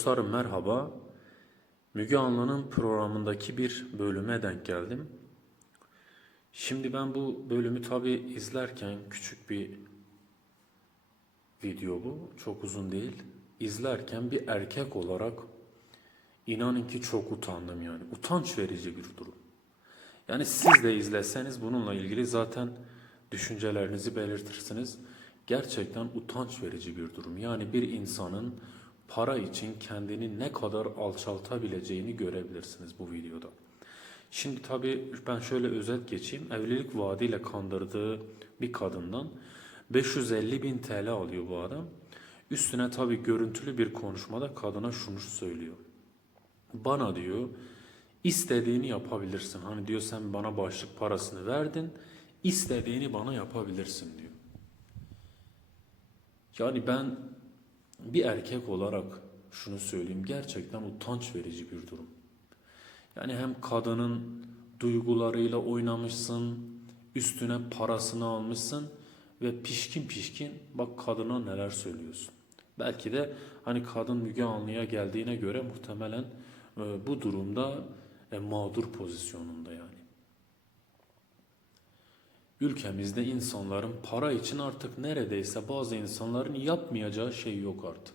Dostlarım merhaba. Müge Anlı'nın programındaki bir bölüme denk geldim. Şimdi ben bu bölümü tabi izlerken küçük bir video bu. Çok uzun değil. İzlerken bir erkek olarak inanın ki çok utandım yani. Utanç verici bir durum. Yani siz de izleseniz bununla ilgili zaten düşüncelerinizi belirtirsiniz. Gerçekten utanç verici bir durum. Yani bir insanın para için kendini ne kadar alçaltabileceğini görebilirsiniz bu videoda. Şimdi tabii ben şöyle özet geçeyim. Evlilik vaadiyle kandırdığı bir kadından 550 bin TL alıyor bu adam. Üstüne tabii görüntülü bir konuşmada kadına şunu söylüyor. Bana diyor istediğini yapabilirsin. Hani diyor sen bana başlık parasını verdin. istediğini bana yapabilirsin diyor. Yani ben bir erkek olarak şunu söyleyeyim gerçekten utanç verici bir durum. Yani hem kadının duygularıyla oynamışsın, üstüne parasını almışsın ve pişkin pişkin bak kadına neler söylüyorsun. Belki de hani kadın Müge Anlı'ya geldiğine göre muhtemelen e, bu durumda e, mağdur pozisyonunda yani. Ülkemizde insanların para için artık neredeyse bazı insanların yapmayacağı şey yok artık.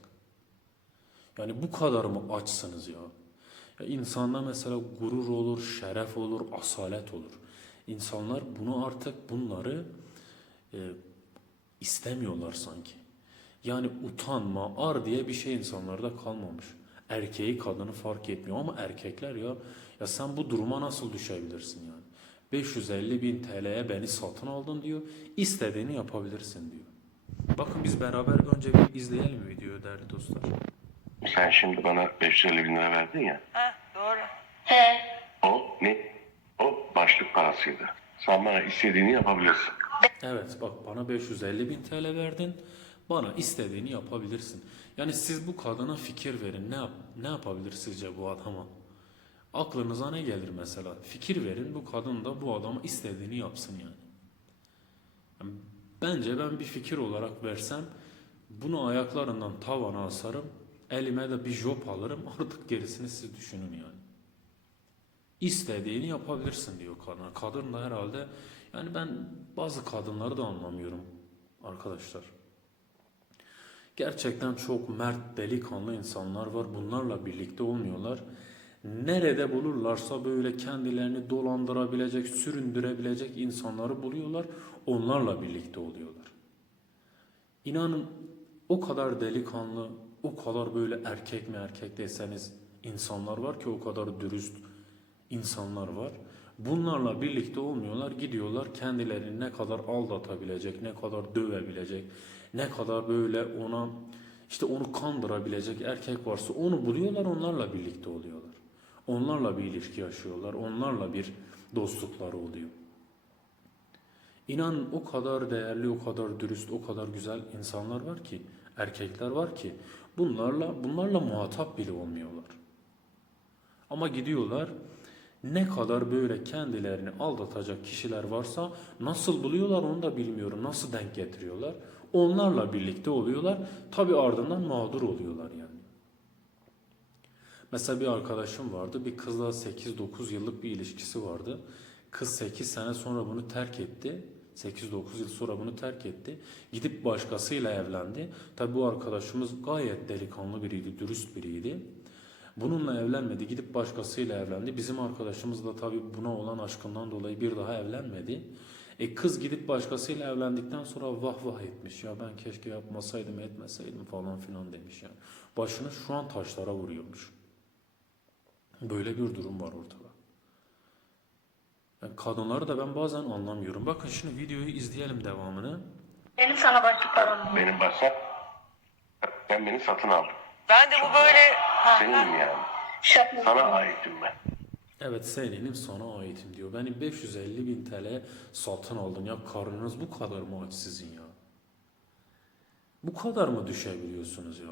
Yani bu kadar mı açsınız ya? ya insanda mesela gurur olur, şeref olur, asalet olur. İnsanlar bunu artık bunları e, istemiyorlar sanki. Yani utanma, ar diye bir şey insanlarda kalmamış. Erkeği kadını fark etmiyor ama erkekler ya ya sen bu duruma nasıl düşebilirsin yani? 550 bin TL'ye beni satın aldın diyor. İstediğini yapabilirsin diyor. Bakın biz beraber önce bir izleyelim videoyu değerli dostlar. Sen şimdi bana 550 bin lira verdin ya. Ha doğru. He. O ne? O başlık parasıydı. Sen bana istediğini yapabilirsin. Evet bak bana 550 bin TL verdin. Bana istediğini yapabilirsin. Yani siz bu kadına fikir verin. Ne yap ne yapabilir sizce bu adama? Aklınıza ne gelir mesela? Fikir verin bu kadın da bu adama istediğini yapsın yani. Bence ben bir fikir olarak versem bunu ayaklarından tavana asarım. Elime de bir job alırım. Artık gerisini siz düşünün yani. İstediğini yapabilirsin diyor kadına. Kadın da herhalde yani ben bazı kadınları da anlamıyorum arkadaşlar. Gerçekten çok mert, delikanlı insanlar var. Bunlarla birlikte olmuyorlar. Nerede bulurlarsa böyle kendilerini dolandırabilecek, süründürebilecek insanları buluyorlar. Onlarla birlikte oluyorlar. İnanın o kadar delikanlı, o kadar böyle erkek mi erkek deseniz insanlar var ki o kadar dürüst insanlar var. Bunlarla birlikte olmuyorlar, gidiyorlar kendilerini ne kadar aldatabilecek, ne kadar dövebilecek, ne kadar böyle ona işte onu kandırabilecek erkek varsa onu buluyorlar, onlarla birlikte oluyorlar. Onlarla bir ilişki yaşıyorlar, onlarla bir dostlukları oluyor. İnan o kadar değerli, o kadar dürüst, o kadar güzel insanlar var ki, erkekler var ki bunlarla bunlarla muhatap bile olmuyorlar. Ama gidiyorlar ne kadar böyle kendilerini aldatacak kişiler varsa nasıl buluyorlar onu da bilmiyorum. Nasıl denk getiriyorlar? Onlarla birlikte oluyorlar. Tabi ardından mağdur oluyorlar yani. Mesela bir arkadaşım vardı. Bir kızla 8-9 yıllık bir ilişkisi vardı. Kız 8 sene sonra bunu terk etti. 8-9 yıl sonra bunu terk etti. Gidip başkasıyla evlendi. Tabi bu arkadaşımız gayet delikanlı biriydi, dürüst biriydi. Bununla evlenmedi, gidip başkasıyla evlendi. Bizim arkadaşımız da tabii buna olan aşkından dolayı bir daha evlenmedi. E kız gidip başkasıyla evlendikten sonra vah vah etmiş. Ya ben keşke yapmasaydım, etmeseydim falan filan demiş yani. Başını şu an taşlara vuruyormuş. Böyle bir durum var ortada. Yani kadınları da ben bazen anlamıyorum. Bakın şimdi videoyu izleyelim devamını. Benim sana param yok. Benim başka sen beni satın aldın. Ben de bu böyle ha, Senin yani. Şaka. Sana aitim ben. Evet seninim sana aitim diyor. Beni 550 bin TL satın aldın ya karnınız bu kadar mı aç sizin ya? Bu kadar mı düşebiliyorsunuz ya?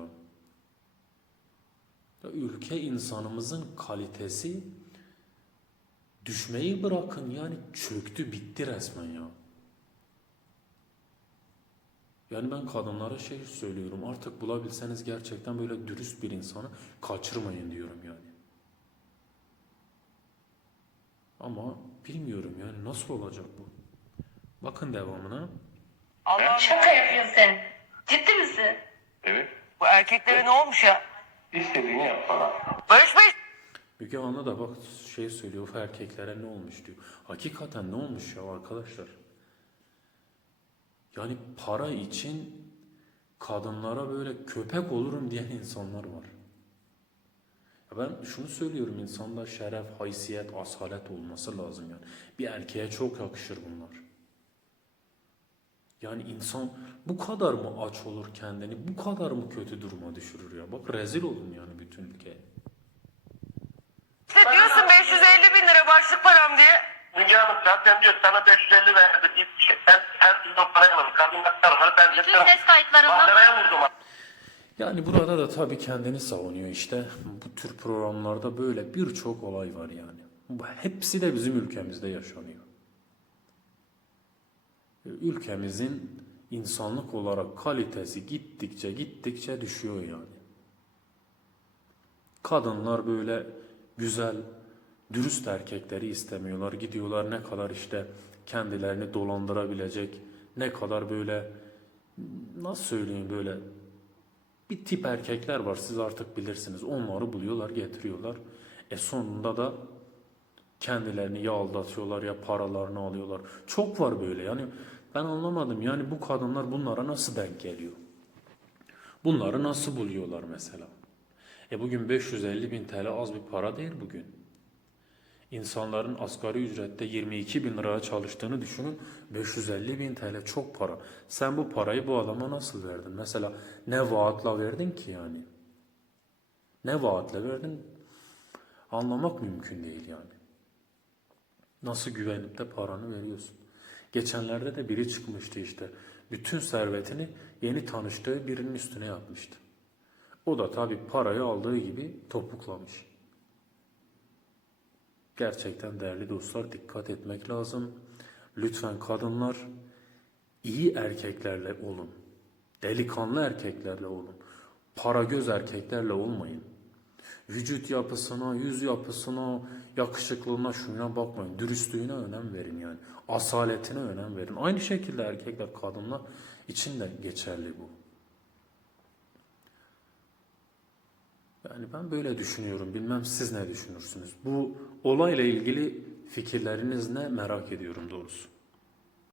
Ülke insanımızın kalitesi düşmeyi bırakın yani çöktü bitti resmen ya. Yani ben kadınlara şey söylüyorum. Artık bulabilseniz gerçekten böyle dürüst bir insanı kaçırmayın diyorum yani. Ama bilmiyorum yani nasıl olacak bu? Bakın devamına. Allah'ım Şaka ya. yapıyorsun sen. Ciddi misin? Evet. Bu erkeklere ne olmuş ya? İstediğini yap bana. Barış Bey. Müge Anlı da bak şey söylüyor "Of, erkeklere ne olmuş diyor. Hakikaten ne olmuş ya arkadaşlar? Yani para için kadınlara böyle köpek olurum diyen insanlar var. Ya ben şunu söylüyorum insanda şeref, haysiyet, asalet olması lazım yani. Bir erkeğe çok yakışır bunlar. Yani insan bu kadar mı aç olur kendini, bu kadar mı kötü duruma düşürür ya? Bak rezil olun yani bütün ülkeye. İşte diyorsun 550 bin lira başlık param diye. Müge Hanım zaten diyor sana 550 verdi. İlk ben her türlü parayı alırım. Kadın hakları ben Bütün yatırım. ses kayıtlarında Mahkemeye vurdum. Yani burada da tabii kendini savunuyor işte. Bu tür programlarda böyle birçok olay var yani. Hepsi de bizim ülkemizde yaşanıyor. Ülkemizin insanlık olarak kalitesi gittikçe gittikçe düşüyor yani. Kadınlar böyle güzel, dürüst erkekleri istemiyorlar. Gidiyorlar ne kadar işte kendilerini dolandırabilecek, ne kadar böyle nasıl söyleyeyim böyle bir tip erkekler var siz artık bilirsiniz. Onları buluyorlar getiriyorlar. E sonunda da kendilerini ya aldatıyorlar ya paralarını alıyorlar. Çok var böyle yani ben anlamadım yani bu kadınlar bunlara nasıl denk geliyor? Bunları nasıl buluyorlar mesela? E bugün 550 bin TL az bir para değil bugün. İnsanların asgari ücrette 22 bin liraya çalıştığını düşünün. 550 bin TL çok para. Sen bu parayı bu adama nasıl verdin? Mesela ne vaatla verdin ki yani? Ne vaatle verdin? Anlamak mümkün değil yani. Nasıl güvenip de paranı veriyorsun? Geçenlerde de biri çıkmıştı işte. Bütün servetini yeni tanıştığı birinin üstüne yapmıştı. O da tabii parayı aldığı gibi topuklamış. Gerçekten değerli dostlar dikkat etmek lazım. Lütfen kadınlar iyi erkeklerle olun. Delikanlı erkeklerle olun. Para göz erkeklerle olmayın. Vücut yapısına, yüz yapısına, yakışıklılığına şuna bakmayın. Dürüstlüğüne önem verin yani. Asaletine önem verin. Aynı şekilde erkekler, kadınlar için de geçerli bu. Yani ben böyle düşünüyorum. Bilmem siz ne düşünürsünüz. Bu olayla ilgili fikirleriniz ne merak ediyorum doğrusu.